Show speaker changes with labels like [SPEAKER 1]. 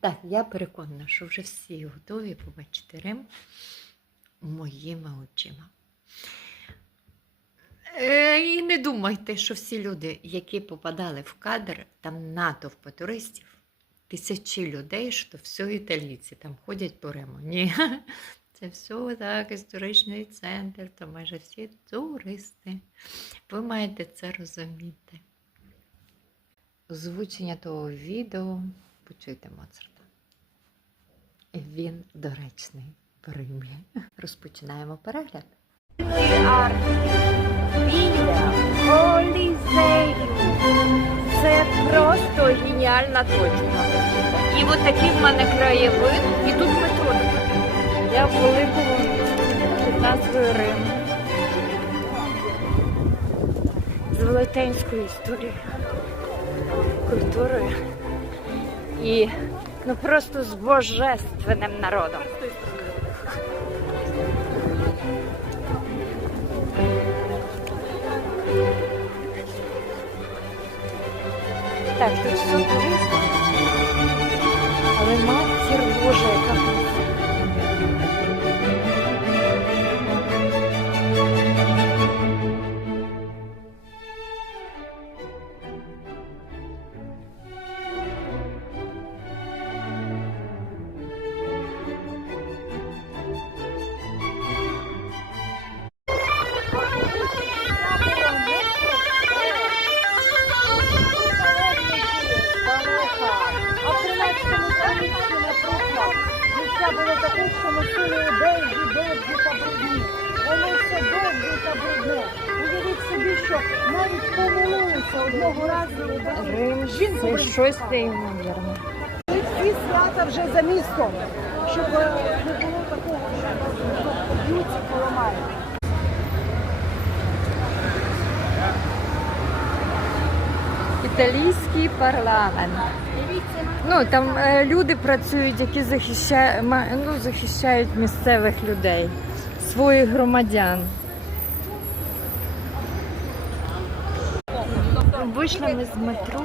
[SPEAKER 1] Так, я переконана, що вже всі готові побачити Рим моїми очима. Е, і не думайте, що всі люди, які попадали в кадр, там натовпи туристів, тисячі людей, що все італійці там ходять по Риму. Ні, це все так, історичний центр, то майже всі туристи. Ви маєте це розуміти. Озвучення того відео почуйте Моцарта. Він доречний в Римі. Розпочинаємо перегляд.
[SPEAKER 2] біля Колізею. Це просто геніальна точка. І от такий в мене краєвид, і тут метро. Я в великому місті під назвою Рим. З велетенською історією, культурою і ну просто з божественним народом. Так, тут все туристи. Але матір Божа, яка
[SPEAKER 3] було таке, що носили довгі, довгі та брудні. Воно все довгі та брудне. Уявіть собі, що навіть помилилися одного разу.
[SPEAKER 2] Рим
[SPEAKER 3] Жінку
[SPEAKER 2] це щось неймовірне.
[SPEAKER 3] Ми всі свята вже за містом, щоб е, не було такого, що б'ються, поламають.
[SPEAKER 2] Італійський парламент. Ну там е, люди працюють, які захищають, ну, захищають місцевих людей, своїх громадян. Вийшли ми з метро.